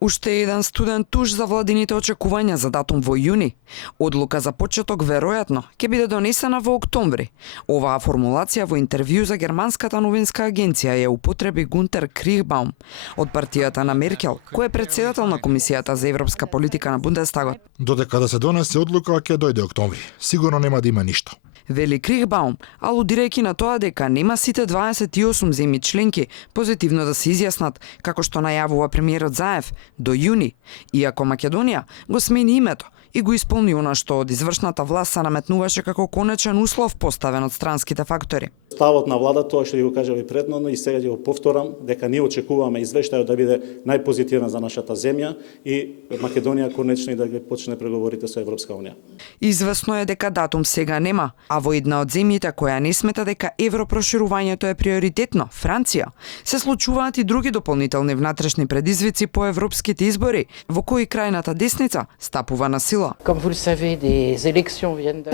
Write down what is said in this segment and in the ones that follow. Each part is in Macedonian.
Уште еден студен туш за владините очекувања за датум во јуни. Одлука за почеток веројатно ќе биде донесена во октомври. Оваа формулација во интервју за германската новинска агенција ја употреби Гунтер Крихбаум од партијата на Меркел, кој е претседател на Комисијата за европска политика на Бундестагот. Додека да се донесе одлука ќе дојде октомври. Сигурно нема да има ништо. Вели Крихбаум, алудирајќи на тоа дека нема сите 28 земји членки позитивно да се изјаснат, како што најавува премиерот Заев, до јуни, иако Македонија го смени името и го исполни она што од извршната власт се наметнуваше како конечен услов поставен од странските фактори. Ставот на владата, тоа што го кажав и предходно и сега ќе го повторам, дека ние очекуваме извештајот да биде најпозитивен за нашата земја и Македонија конечно и да ги почне преговорите со Европска унија. Известно е дека датум сега нема, а во една од земјите која не смета дека европроширувањето е приоритетно, Франција, се случуваат и други дополнителни внатрешни предизвици по европските избори, во кои крајната десница стапува на сила.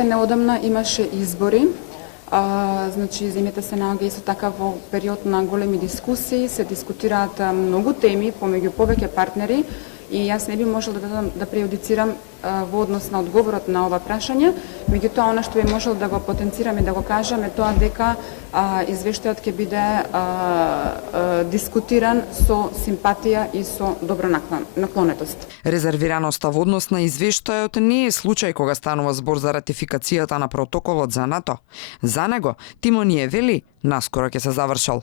Неодамна имаше избори. Значи, земјата се наоѓа исто така во период на големи дискусии, се дискутираат многу теми помеѓу повеќе партнери и јас не би можел да прејудицирам во однос на одговорот на ова прашање, меѓутоа она што би можел да го потенцирам и да го кажам е тоа дека извештајот ќе биде дискутиран со симпатија и со добра наклонетост. Резервираноста во однос на извештајот не е случај кога станува збор за ратификацијата на протоколот за НАТО. За него Тимоние вели наскоро ќе се завршал.